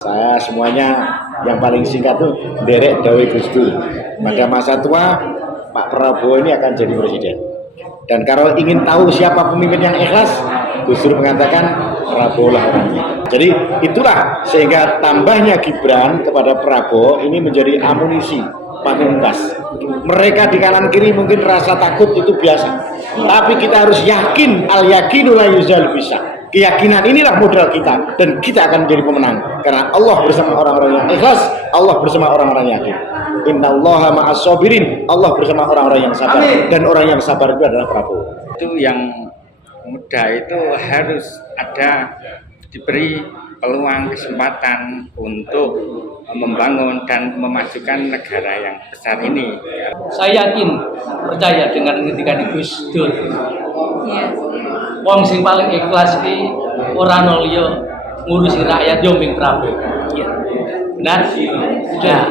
Saya semuanya yang paling singkat tuh derek Dawe Gus Dur. Pada masa tua Pak Prabowo ini akan jadi presiden. Dan kalau ingin tahu siapa pemimpin yang ikhlas, Gus Dur mengatakan Prabowo lah orangnya. Jadi itulah sehingga tambahnya Gibran kepada Prabowo ini menjadi amunisi pamungkas. Mereka di kanan kiri mungkin rasa takut itu biasa, tapi kita harus yakin, al yakinu la yuzal bisa. Keyakinan inilah modal kita, dan kita akan menjadi pemenang karena Allah bersama orang-orang yang ikhlas, Allah bersama orang-orang yang yakin. Innallaha ma'as sabirin, Allah bersama orang-orang yang sabar. Amin. Dan orang yang sabar itu adalah Prabowo. Itu yang muda itu harus ada diberi peluang kesempatan untuk membangun dan memajukan negara yang besar ini. Saya yakin, percaya dengan ngendikan Gus Dur. Wong sing paling ikhlas iki ora nolio ngurusi rakyat yo ming Prabowo. Iya. Benar? Ya,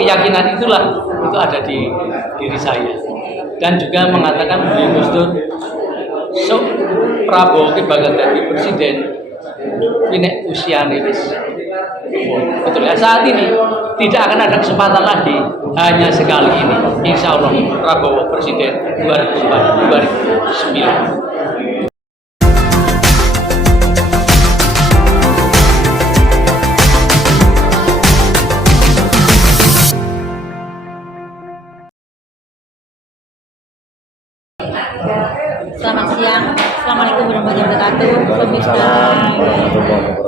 keyakinan itulah itu ada di diri saya. Dan juga mengatakan Gus Dur Prabowo ki bakal jadi presiden ini usianya wis betul ya, saat ini tidak akan ada kesempatan lagi, hanya sekali ini insya Allah Prabowo presiden 2009. Selamat siang, Assalamualaikum warahmatullahi wabarakatuh. Pemirsa,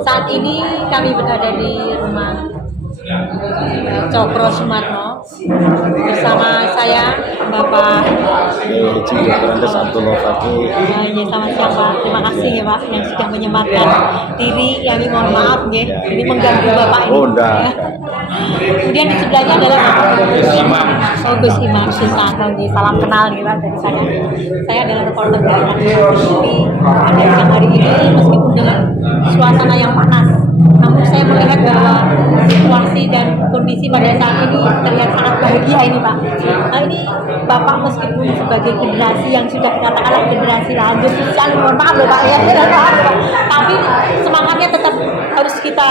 saat ini kami berada di rumah Cokro Sumarno bersama saya Bapak sama siapa. Terima kasih ya Pak yang sudah menyempatkan diri. Yang mohon maaf ya, ini mengganggu Bapak ini. Kemudian di sebelahnya adalah Bapak Gus Imam Susanto. Salam kenal nih Pak dari saya. Saya adalah reporter dari TV. Pada siang hari ini meskipun dengan suasana yang panas, namun saya melihat bahwa situasi dan kondisi pada saat ini terlihat sangat bahagia ini Pak. Nah ini Bapak meskipun sebagai generasi yang sudah katakanlah generasi lanjut, mohon maaf loh Pak ya, tapi semangatnya tetap harus kita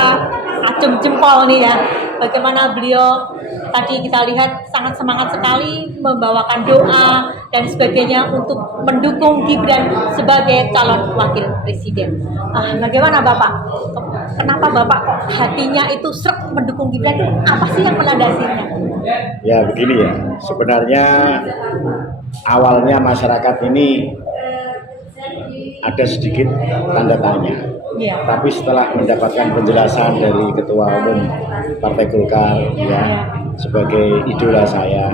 acung jempol nih ya. Bagaimana beliau tadi kita lihat sangat semangat sekali membawakan doa dan sebagainya untuk mendukung Gibran sebagai calon wakil presiden. Bagaimana Bapak? Kenapa Bapak kok hatinya itu srek mendukung Gibran, itu apa sih yang melandasinya? Ya begini ya, sebenarnya awalnya masyarakat ini ada sedikit tanda tanya. Ya. Tapi setelah mendapatkan penjelasan dari Ketua Umum Partai Golkar ya, sebagai idola saya,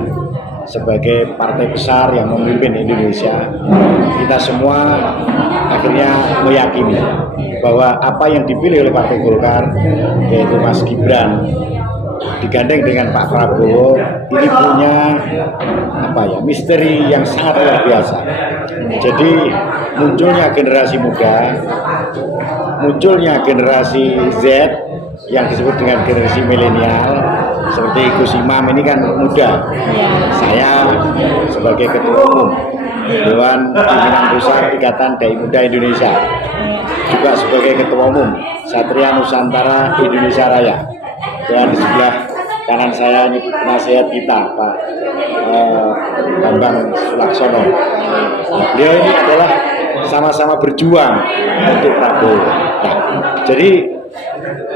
sebagai partai besar yang memimpin Indonesia, kita semua akhirnya meyakini bahwa apa yang dipilih oleh Partai Golkar, yaitu Mas Gibran digandeng dengan Pak Prabowo, ini punya misteri yang sangat luar biasa. Jadi munculnya generasi muda, munculnya generasi Z yang disebut dengan generasi milenial seperti Gus Imam ini kan muda. Saya sebagai Ketua Umum Dewan Pimpinan Pusat Ikatan Dai Muda Indonesia, juga sebagai Ketua Umum Satria Nusantara Indonesia Raya, dan sebelah kanan saya ini penasihat kita Pak Bambang Sulaksono. Beliau ini adalah sama-sama berjuang untuk Prabowo. Nah, jadi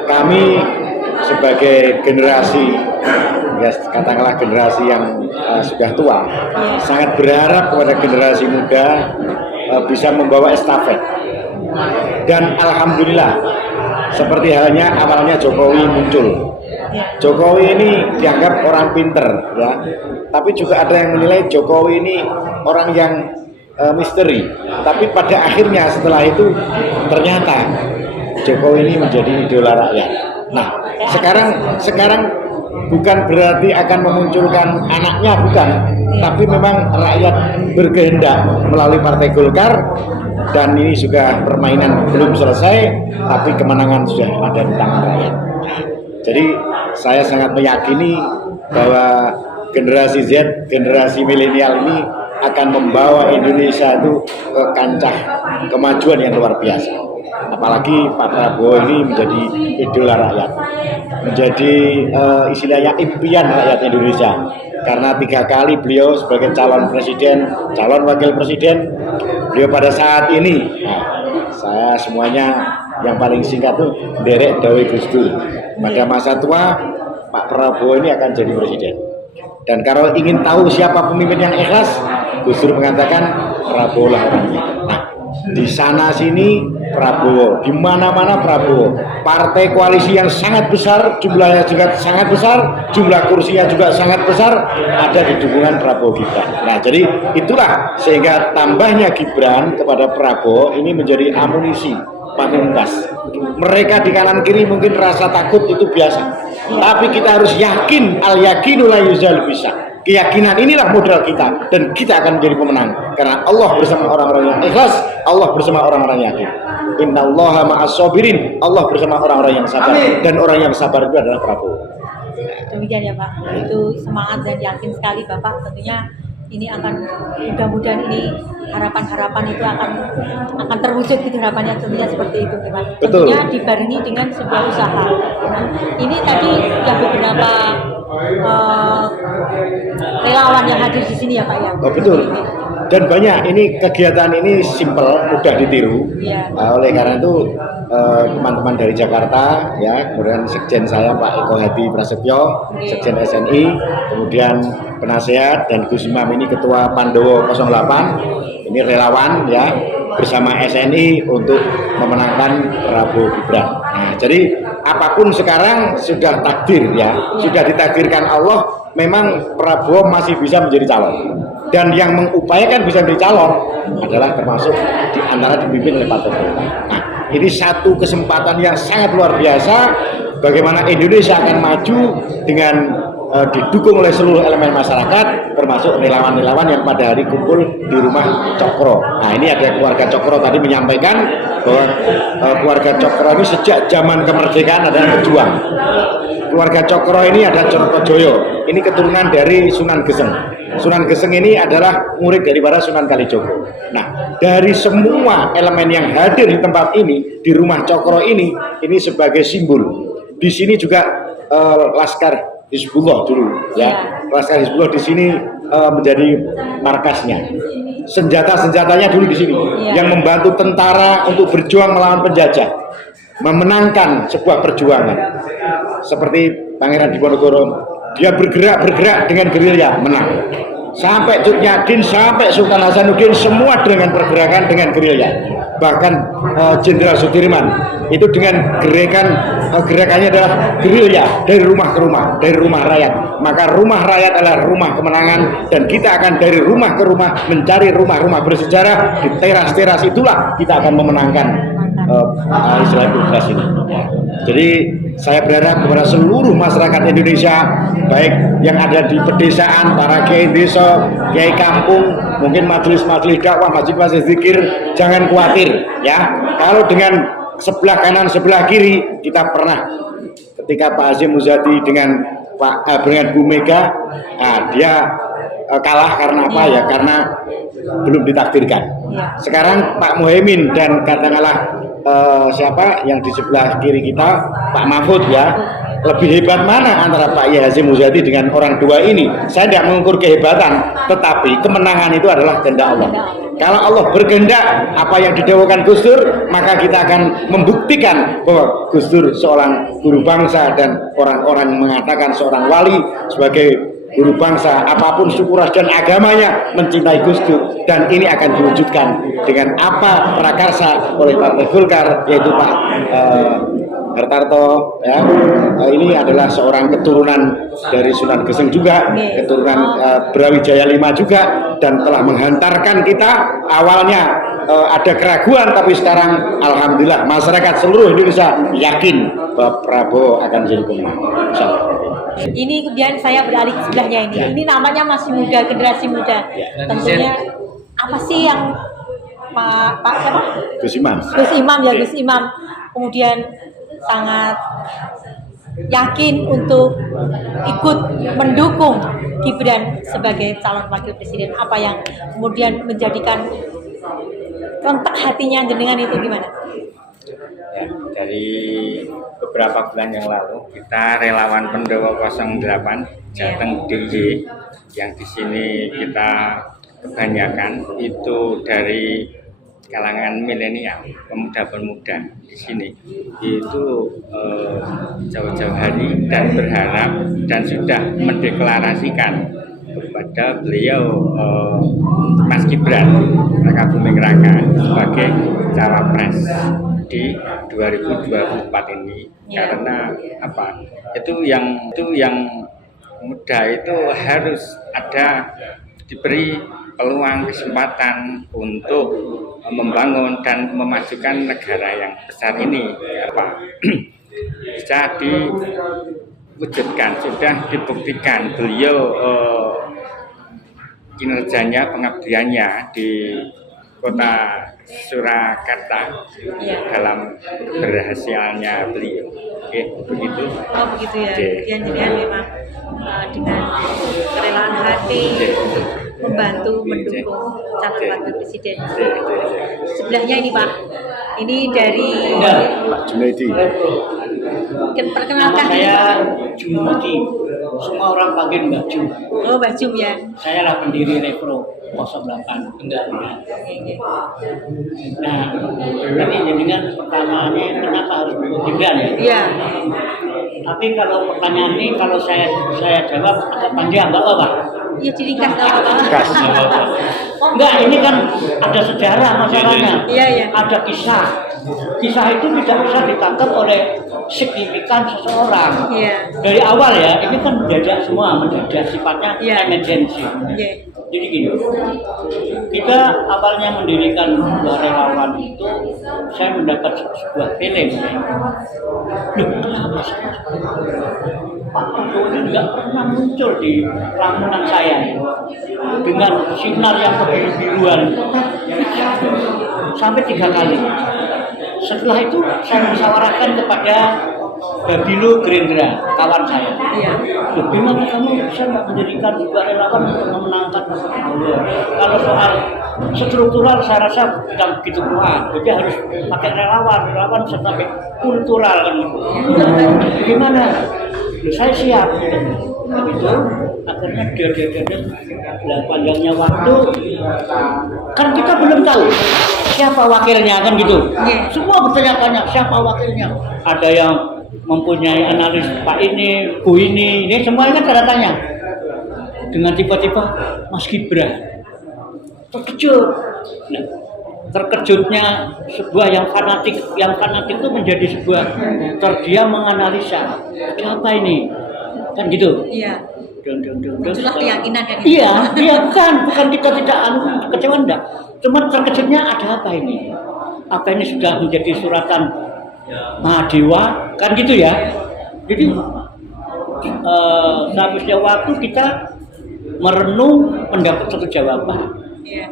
kami sebagai generasi, ya katakanlah generasi yang sudah tua, sangat berharap kepada generasi muda bisa membawa estafet. Dan alhamdulillah, seperti halnya awalnya Jokowi muncul. Jokowi ini dianggap orang pinter, ya. Tapi juga ada yang menilai Jokowi ini orang yang misteri. Tapi pada akhirnya setelah itu ternyata Jokowi ini menjadi idola rakyat. Nah, sekarang bukan berarti akan memunculkan anaknya, bukan. Tapi memang rakyat berkehendak melalui Partai Golkar, dan ini juga permainan belum selesai, tapi kemenangan sudah ada di tangan rakyat. Jadi saya sangat meyakini bahwa generasi Z, generasi milenial ini akan membawa Indonesia itu ke kancah kemajuan yang luar biasa. Apalagi Pak Prabowo ini menjadi idola rakyat, menjadi istilahnya impian rakyat Indonesia. Karena 3 kali beliau sebagai calon presiden, calon wakil presiden, beliau pada saat ini, saya semuanya yang paling singkat tuh derek Dawe Gus Dur. Pada masa tua Pak Prabowo ini akan jadi presiden. Dan kalau ingin tahu siapa pemimpin yang ikhlas, Gus Dur mengatakan Prabowo lah orangnya. Nah, di sana sini Prabowo, di mana-mana Prabowo. Partai koalisi yang sangat besar, jumlahnya juga sangat besar, jumlah kursinya juga sangat besar, ada di dukungan Prabowo Gibran. Nah, jadi itulah sehingga tambahnya Gibran kepada Prabowo ini menjadi amunisi pamungkas. Mereka di kanan kiri mungkin rasa takut itu biasa, tapi kita harus yakin, al yakinu la yuzal bisa. Keyakinan inilah modal kita, dan kita akan menjadi pemenang karena Allah bersama orang-orang yang ikhlas, Allah bersama orang-orang yang yakin. Innallaha ma'as sabirin, Allah bersama orang-orang yang sabar. Amin. Dan orang yang sabar itu adalah Prabowo. Demikian ya Pak, itu semangat dan yakin sekali Bapak. Tentunya ini akan, mudah-mudahan ini harapan-harapan itu akan terwujud gitu, harapannya tentunya seperti itu Pak. Tentunya dibarengi dengan sebuah usaha. Nah, ini tadi yang beberapa relawan yang hadir di sini ya Pak ya. Oh, betul. Dan banyak, ini kegiatan ini simple, mudah ditiru. Ya. Oleh karena itu teman-teman dari Jakarta ya, kemudian sekjen saya Pak Eko Hadi Prasetyo, sekjen SNI, kemudian penasehat, dan Gus Imam ini ketua Pandowo 08, ini relawan ya bersama SNI untuk memenangkan Prabowo Gibran. Nah, jadi apapun sekarang sudah takdir ya, sudah ditakdirkan Allah. Memang Prabowo masih bisa menjadi calon, dan yang mengupayakan bisa menjadi calon adalah termasuk di antara dipimpin oleh Partai Golkar. Nah, ini satu kesempatan yang sangat luar biasa bagaimana Indonesia akan maju dengan didukung oleh seluruh elemen masyarakat, termasuk relawan-relawan yang pada hari kumpul di rumah Cokro. Nah, ini ada keluarga Cokro tadi menyampaikan bahwa keluarga Cokro ini sejak zaman kemerdekaan adalah pejuang. Keluarga Cokro ini ada Corotojoyo, ini keturunan dari Sunan Geseng. Sunan Geseng ini adalah murid daripada Sunan Kalijogo. Nah, dari semua elemen yang hadir di tempat ini, di rumah Cokro ini sebagai simbol. Di sini juga Laskar Hizbullah dulu, ya. Laskar Hizbullah di sini menjadi markasnya. Senjata-senjatanya dulu di sini, yang membantu tentara untuk berjuang melawan penjajah, memenangkan sebuah perjuangan. Seperti Pangeran Diponegoro, dia bergerak dengan gerilya, menang. Sampai Cut Nyadin, sampai Sultan Hasanuddin, semua dengan pergerakan dengan gerilya. Bahkan Jenderal Sudirman itu dengan gerakannya adalah gerilya, dari rumah ke rumah, dari rumah rakyat. Maka rumah rakyat adalah rumah kemenangan, dan kita akan dari rumah ke rumah mencari rumah-rumah bersejarah. Di teras-teras itulah kita akan memenangkan Islam Pilpres ini. Jadi saya berharap kepada seluruh masyarakat Indonesia, baik yang ada di pedesaan, para kiai desa, kiai kampung, mungkin majelis-majelis dakwah, masjid-masjid zikir, jangan khawatir ya. Kalau dengan sebelah kanan, sebelah kiri, kita pernah ketika Pak Hasyim Muzadi dengan Bu Mega, dia kalah karena apa ya? Karena belum ditakdirkan. Sekarang Pak Muhaimin dan katakanlah siapa yang di sebelah kiri kita, Pak Mahfud ya, lebih hebat mana antara Pak Hasyim Muzadi dengan orang dua ini? Saya tidak mengukur kehebatan, tetapi kemenangan itu adalah kehendak Allah. Kalau Allah berkehendak apa yang didawukan Gus Dur, maka kita akan membuktikan bahwa Gus Dur seorang guru bangsa, dan orang-orang mengatakan seorang wali sebagai guru bangsa, apapun suku ras dan agamanya mencintai Gus Dur, dan ini akan diwujudkan dengan apa prakarsa oleh Partai Golkar, yaitu Pak Hartarto ya. Ini adalah seorang keturunan dari Sunan Geseng juga, keturunan Brawijaya V juga, dan telah menghantarkan kita. Awalnya ada keraguan, tapi sekarang alhamdulillah masyarakat seluruh Indonesia yakin bahwa Prabowo akan jadi pemenang. Ini kemudian saya beralih ke sebelahnya ini. Ini namanya masih muda, generasi muda. Tentunya apa sih yang Pak siapa? Gus Imam. Gus Imam ya, Gus Imam. Kemudian sangat yakin untuk ikut mendukung Gibran sebagai calon wakil presiden. Apa yang kemudian menjadikan rentak hatinya jenengan itu gimana? Ya, dari beberapa bulan yang lalu kita relawan Pendowo 08 Jateng DIY yang di sini kita kebanyakan itu dari kalangan milenial, pemuda-pemuda di sini itu jauh-jauh hari dan berharap dan sudah mendeklarasikan kepada beliau Mas Gibran Raka Buming Raka sebagai cawapres di 2024 ini. Karena apa? Itu yang muda itu harus ada diberi peluang kesempatan untuk membangun dan memajukan negara yang besar ini. Apa bisa diwujudkan, sudah dibuktikan beliau kinerjanya, pengabdiannya di kota Surakarta dalam keberhasilannya beliau. Oke, begitu. Oh begitu ya. Oke. Yang jenengan memang dengan kerelaan hati membantu mendukung calon wakil presiden. Sebelahnya ini Pak, ini dari Pak Junaidi. perkenalkan. Saya Junaidi, semua orang panggil Mbak Jum. Oh Mbak Jum ya. Saya lah pendiri Repro 08 Kendal. Nah, tadi dengan pertanyaannya kenapa harus Gibran ya? Iya. Tapi kalau pertanyaan ini kalau saya jawab agak panjang, nggak apa-apa. Iya diringkas nggak apa-apa. Enggak, ini kan ada sejarah masalahnya. Iya, iya. Ada kisah. Kisah itu tidak bisa ditangkap oleh signifikan seseorang. Iya. Dari awal ya, ini kan mendadak semua, mendadak sifatnya Iya. emergency. Iya. Jadi gini, kita awalnya mendirikan sebuah relawan itu, saya mendapat sebuah feeling. Loh, kenapa sih? Pak Prabowo ini nggak pernah muncul di lamunan saya dengan sinar yang kebiru-biruan sampai 3 kali. Setelah itu saya musyawarahkan kepada Babilo Gerindra, kawan saya. Loh, gimana kamu bisa mendirikan juga relawan untuk memenangkan Pak Prabowo? Kalau soal struktural saya rasa tidak begitu kuat, jadi harus pakai relawan bisa sampai kultural kan. Gimana? Loh, saya siap. Itu akhirnya dia panjangnya waktu kan kita belum tahu siapa wakilnya kan gitu. Semua bertanya-tanya siapa wakilnya. Ada yang mempunyai analis Pak ini, Bu ini semuanya kan tanda tanya. Dengan tiba-tiba Mas Gibran terkejut. Nah, terkejutnya sebuah yang fanatik itu menjadi sebuah terdiam menganalisa. Ada apa ini? Kan gitu. Iya. Itulah Itulah keyakinan kan. Iya, bukan kita tidak kecewa enggak. Cuma terkejutnya ada apa ini? Apa ini sudah menjadi suratan Mahadewa kan gitu ya. Jadi sehabisnya waktu kita merenung mendapat satu jawaban. Iya.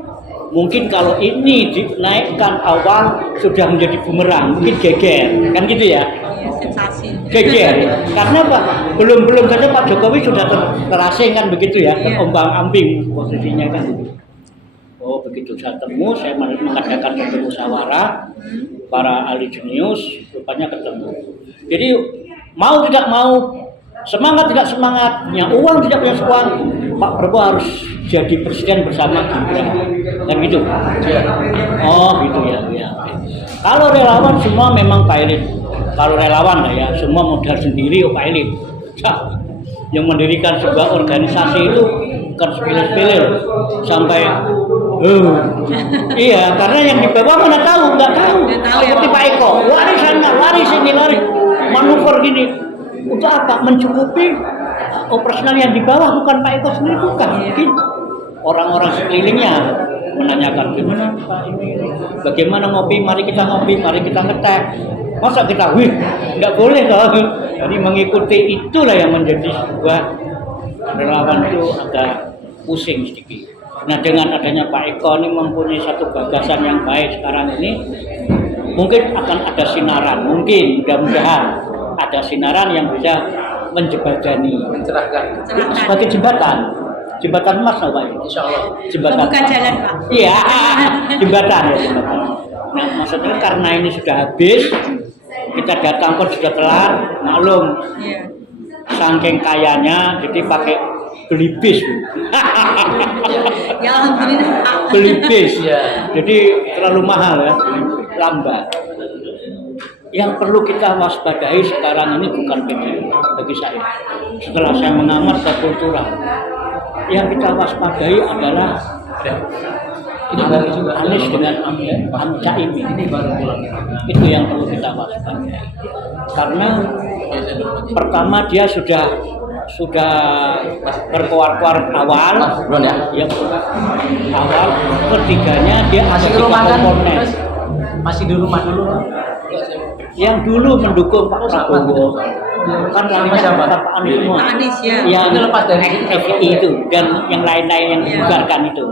Mungkin kalau ini dinaikkan awal sudah menjadi bumerang, mungkin geger, kan gitu ya? Iya, sensasi. Geger. Karena apa? Belum saja Pak Jokowi sudah terasing kan begitu ya, terombang-ambing posisinya kan. Oh begitu saya mengadakan satu musyawarah para ahli jenius, rupanya ketemu. Jadi mau tidak mau, semangat tidak semangatnya, uang tidak punya uang, Pak Prabowo harus jadi presiden bersama Gibran, kan gitu. Oh gitu ya. Kalau relawan semua memang pilot. Kalau relawan lah ya, semua modal sendiri pilot. Yang mendirikan sebuah organisasi itu bukan sepele-sepele sampai iya, karena yang di bawah mana nggak tahu. Seperti Pak Eko, waris sana, waris ini, manuver gini. Untuk apa? Mencukupi operasional yang di bawah, bukan Pak Eko sendiri, bukan. Mungkin orang-orang sekelilingnya menanyakan gimana Pak ini, bagaimana ngopi, mari kita ngeteh. Masa kita, nggak boleh toh. Jadi mengikuti itulah yang menjadi sebuah relawan itu agak pusing sedikit. Nah dengan adanya Pak Eko ini mempunyai satu gagasan yang baik sekarang ini, mungkin akan ada sinaran, mungkin mudah-mudahan ada sinaran yang bisa menjembatani, mencerahkan. sebagai jembatan emas lah Pak. Insya Allah. Jembatan. Membuka jalan Pak. Iya, jembatan ya jembatan. Nah maksudnya karena ini sudah habis, kita datang pun sudah telat, maklum. Iya. Saking kayanya, jadi pakai beli bis. Ya alhamdulillah Pak. Beli bis Ya. jadi terlalu mahal ya, lambat. Yang perlu kita waspadai sekarang ini bukan PKI bagi saya. Setelah saya mengamati kultural, yang kita waspadai adalah Ini baru juga. Anies dengan Caimin. Ini baru pulang. Itu yang perlu kita waspadai. Karena pertama dia sudah berkuar-kuar awal, Belum ya? yang awal, ketiganya dia Masih ada di rumah kan? komponen. Masih di rumah dulu. Yang dulu mendukung Pak Prabowo kan lainnya Siapa? Pak Anies semua. Pak Anies, ya. Yang Itu lepas dari FPI itu dan yang lain-lain yang dibubarkan itu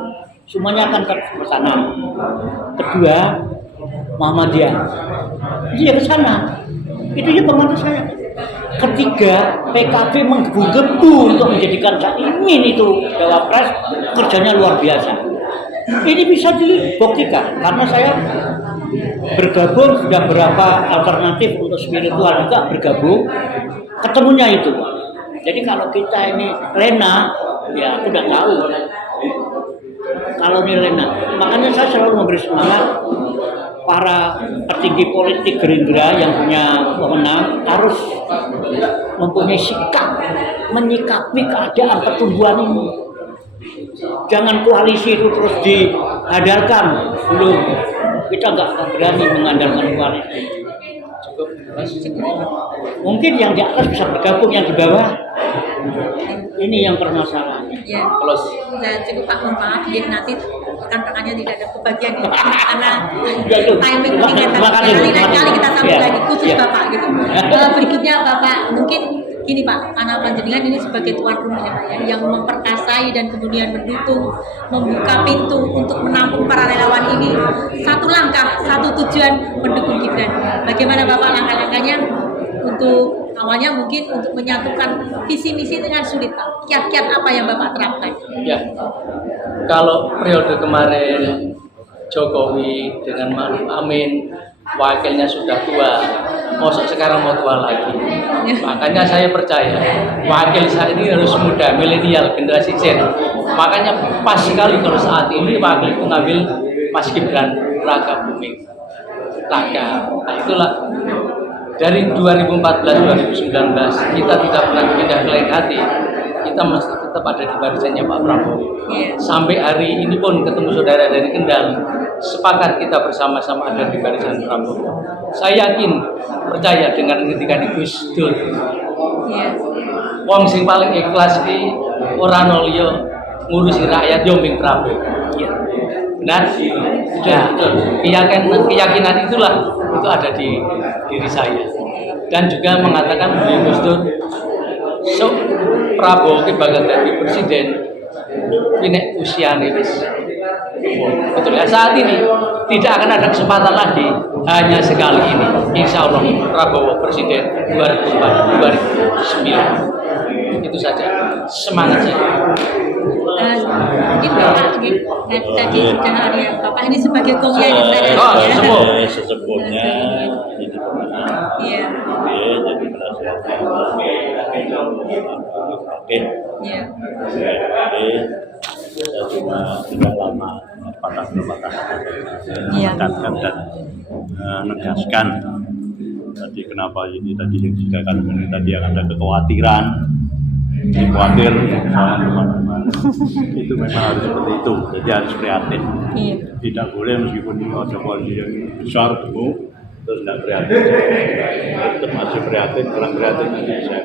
semuanya akan ke sana. Kedua Muhammadiyah dia ke sana. Itu ya pemantau saya. Ketiga PKB menggebu-gebu untuk menjadikan Caimin itu cawapres, kerjanya luar biasa. Ini bisa dibuktikan karena saya bergabung sudah berapa alternatif untuk spiritual juga bergabung, ketemunya itu. Jadi kalau kita ini lena, ya aku udah tahu kalau ini lena. Makanya saya selalu memberi semangat para petinggi politik Gerindra yang punya wewenang harus mempunyai sikap menyikapi keadaan pertumbuhan ini. Jangan koalisi itu terus dihadarkan, belum. Kita nggak berani mengandalkan koalisi. Mungkin yang di atas bisa bergabung, yang di bawah ini yang permasalahannya. Ya, sudah cukup Pak, mohon maaf ya nanti rekan-rekannya tidak ada kebagian ini karena timing Terima kasih. lain kali kita sambung Ya. lagi khusus Ya. Bapak gitu. Berikutnya Bapak mungkin gini Pak, karena panjenengan ini sebagai tuan rumah ya Pak ya, yang memperkasai dan kemudian mendukung, membuka pintu untuk menampung para relawan ini. Satu langkah, satu tujuan mendukung Gibran. Bagaimana Bapak langkah-langkahnya untuk awalnya mungkin untuk menyatukan visi misi dengan sulit Pak. Kiat-kiat apa yang Bapak terapkan? Ya, kalau periode kemarin Jokowi dengan Ma'ruf Amin, wakilnya sudah tua, mosok sekarang mau tua lagi. Makanya saya percaya wakil saya ini harus muda, milenial, generasi Z. Makanya pas sekali kalau saat ini wakil itu ngambil Mas Gibran Raka Buming Raka. Nah itulah dari 2014-2019 kita tidak pernah pindah ke lain hati. Kita masih tetap ada di barisannya Pak Prabowo. Sampai hari ini pun ketemu saudara dari Kendal, sepakat kita bersama-sama ada di barisan Prabowo. Saya yakin, percaya dengan ketika Gus Dur, wong sing paling ikhlas di ora nolio ngurusi rakyat yombing Prabowo. Benar? Ya, keyakinan itulah itu ada di diri saya. Dan juga mengatakan Gus Dur, so Prabowo ki bakal jadi presiden ini usianya wis betul ya, saat ini tidak akan ada kesempatan lagi, hanya sekali ini insya Allah Prabowo presiden 2009. Itu saja, semangat saja. Mungkin Bapak tadi sudah ada Bapak ini sebagai gongnya di sana ya. Sesepuhnya ini Iya. jadi penasihatnya oke. Iya. Saya cuma tidak lama patah-patah menekankan dan menegaskan tadi kenapa ini tadi yang dikatakan ini tadi yang ada kekhawatiran, khawatir misalnya teman-teman itu memang harus seperti itu, jadi harus prihatin. Iya. Tidak boleh meskipun ini ada koalisi yang besar terus tidak prihatin, tetap masih prihatin, kurang prihatin nanti saya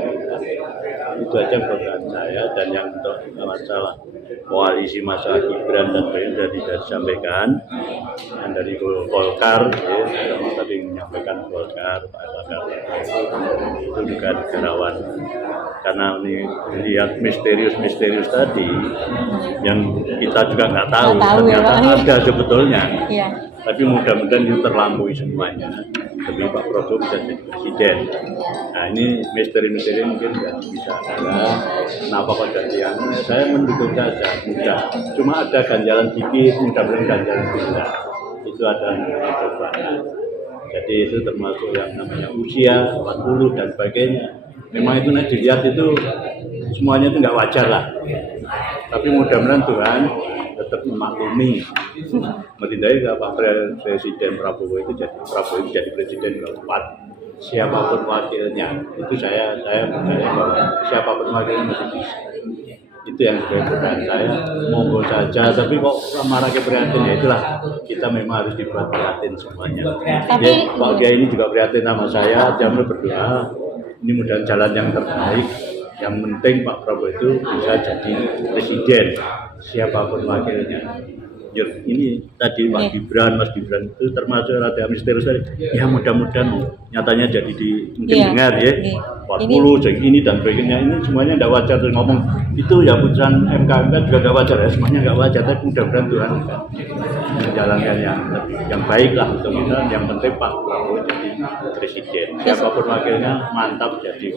itu aja program saya. Dan yang untuk masalah koalisi masalah Gibran dan lain sudah disampaikan, dan dari Golkar ya, tadi menyampaikan Golkar Pak Erlangga itu juga negarawan, karena ini lihat misterius tadi yang kita juga nggak tahu Nggak tahu, ternyata ya, Pak. ada sebetulnya. Iya. Tapi mudah-mudahan itu terlampaui semuanya demi Pak Prabowo bisa jadi presiden. Nah ini misteri-misteri mungkin nggak bisa karena kenapa kok jadi yang saya mendukung saja mudah. Cuma ada ganjalan dikit, mudah-mudahan ganjalan tidak. Itu ada perubahan. Jadi itu termasuk yang namanya usia 40 dan sebagainya. Memang itu nanti dilihat itu semuanya itu nggak wajar lah. Tapi mudah-mudahan Tuhan tetap memaklumi. Menindai Pak Presiden Prabowo itu jadi presiden keempat. Siapapun wakilnya, itu saya percaya bahwa siapapun wakilnya mesti bisa. Itu yang kebetulan saya monggo saja. Tapi kok marah ke prihatin ya itulah kita memang harus dibuat prihatin semuanya. Jadi Pak Kiai ini juga prihatin sama saya. Jangan berdoa. Ini mudah jalan yang terbaik. Yang penting Pak Prabowo itu bisa jadi presiden siapapun wakilnya. Ini tadi Mas Gibran itu termasuk rada misterius tadi. Ya mudah-mudahan nyatanya jadi mungkin dengar ya. 40 jadi ini dan sebagainya ini semuanya tidak wajar tuh ngomong itu ya putusan MK juga tidak wajar ya semuanya nggak wajar tapi mudah-mudahan Tuhan menjalankan yang baik lah untuk kita. Yang penting Pak Prabowo jadi presiden siapapun wakilnya mantap jadi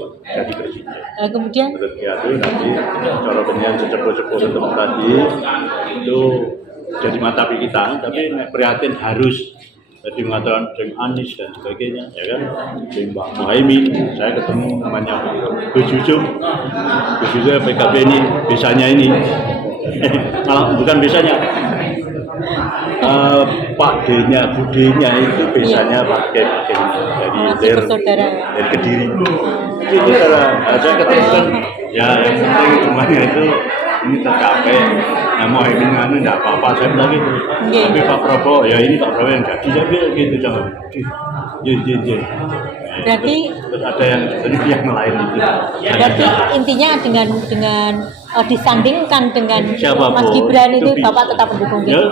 presiden. Kemudian menurut dia itu nanti corotannya secepul-cepul untuk tadi itu jadi matapi kita, tapi prihatin harus jadi mengatakan Jeng Anies dan sebagainya, ya kan? Jeng Pak Muhaimin, saya ketemu namanya Gus Yusuf PKB ini, bisanya ini, bukan bisanya, Pak D-nya, Budenya itu bisanya Pak Ken dari Kediri. Itu saya ketemu kan, ya yang penting semuanya itu ini tercapai. Nah, Muhaimin anu enggak apa-apa saya bilang gitu. Tapi Pak Prabowo ya ini Pak Prabowo yang jadi saya bilang gitu jangan. Berarti terus ada yang lain itu. Berarti intinya dengan disandingkan dengan siapapun, Mas Gibran itu bisa. Bapak tetap mendukung ya,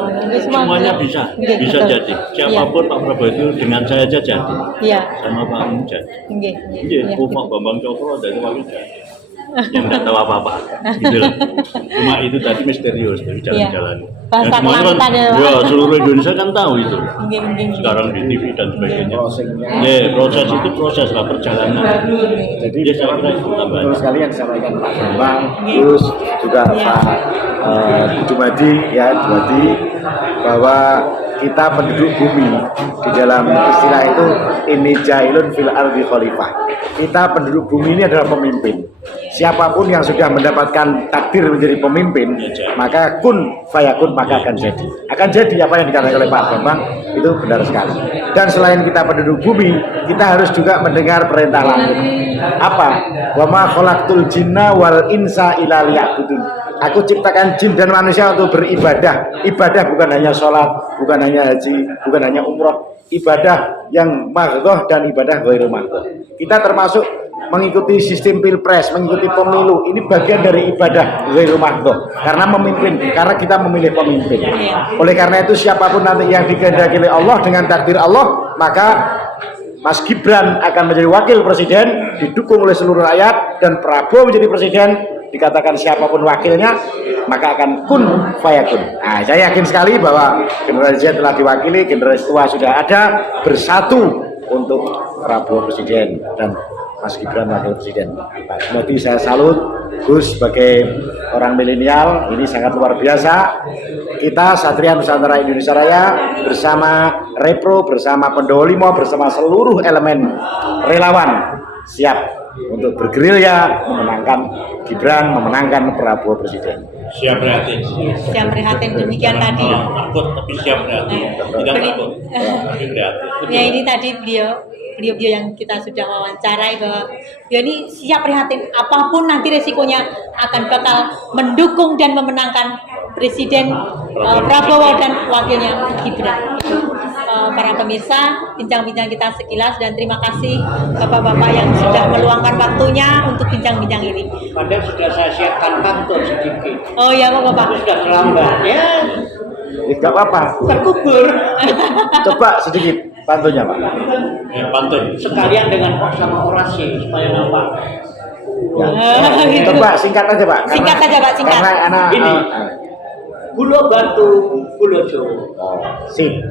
semuanya bisa betul. jadi. Siapapun Pak Prabowo itu dengan saya aja jadi. Iya. Sama Pak Amin jadi. Iya. Pak Bambang Cokro dari wakil jadi. Yang nggak tahu apa-apa gitu loh. Cuma itu tadi misterius dari jalan-jalan. Bahasa semuanya kan, ya seluruh Indonesia kan tahu itu. Sekarang di TV dan sebagainya. Ya proses itu proses lah perjalanan. Jadi ya, saya kira itu betul sekali yang disampaikan Pak Bambang, terus juga Pak Jumadi bahwa kita penduduk bumi di dalam istilah itu ini jailun fil ardi khalifah. Kita penduduk bumi ini adalah pemimpin. Siapapun yang sudah mendapatkan takdir menjadi pemimpin, maka kun fayakun maka akan jadi. Akan jadi apa yang dikatakan oleh Pak Bambang itu benar sekali. Dan selain kita penduduk bumi, kita harus juga mendengar perintah langit. Apa? Wa ma khalaqtul jinna wal insa illa liya'budun. Aku ciptakan jin dan manusia untuk beribadah. Ibadah bukan hanya sholat, bukan hanya haji, bukan hanya umroh. Ibadah yang maghdhah dan ibadah ghairu maghdhah. Kita termasuk mengikuti sistem pilpres, mengikuti pemilu. Ini bagian dari ibadah ghairu maghdhah. Karena kita memilih pemimpin. Oleh karena itu siapapun nanti yang dikehendaki oleh Allah dengan takdir Allah, maka Mas Gibran akan menjadi wakil presiden, didukung oleh seluruh rakyat, dan Prabowo menjadi presiden. Dikatakan siapapun wakilnya maka akan kun fayakun. Nah, saya yakin sekali bahwa generasi Z telah diwakili, generasi tua sudah ada, bersatu untuk Prabowo presiden dan Mas Gibran wakil presiden. Jadi saya salut Gus sebagai orang milenial, ini sangat luar biasa. Kita Satria Nusantara Indonesia Raya bersama Repro, bersama Pendowo Limo, bersama seluruh elemen relawan siap untuk bergerilya memenangkan Gibran, memenangkan Prabowo presiden. Siap prihatin. Siap prihatin demikian tadi. Takut tapi siap prihatin. Tidak takut tapi prihatin. Ya ini tadi beliau yang kita sudah wawancarai bahwa dia ini siap prihatin apapun nanti resikonya akan bakal mendukung dan memenangkan Presiden Prabowo dan wakilnya Gibran. Para pemirsa, bincang-bincang kita sekilas dan terima kasih Bapak-bapak yang sudah meluangkan waktunya untuk bincang-bincang ini. Padahal sudah saya siapkan pantun sedikit. Oh ya Bapak. Sudah terlambat ya. Tidak apa-apa. Terkubur. Coba sedikit pantunnya Pak. Ya, pantun. Sekalian dengan sama orasi supaya nampak. Ya. Gitu. Coba singkat aja Pak. Singkat aja Pak, singkat. Karena anak Ini. Gulo batu, gulo jo. sip.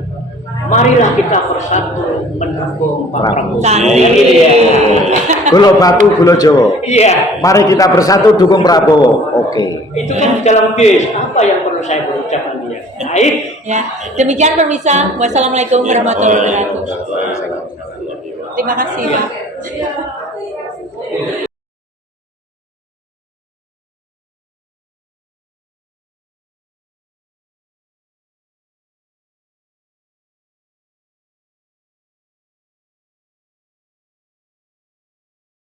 marilah kita bersatu mendukung Pak Prabowo. Cantik. Iya. Gulo Batu, Gulo Jawa. Iya. Mari kita bersatu dukung Prabowo. Oke. Itu kan di dalam bis. Apa yang perlu saya berucapkan dia? Baik. Ya, demikian pemirsa. Wassalamualaikum warahmatullahi wabarakatuh. Terima kasih. Pak.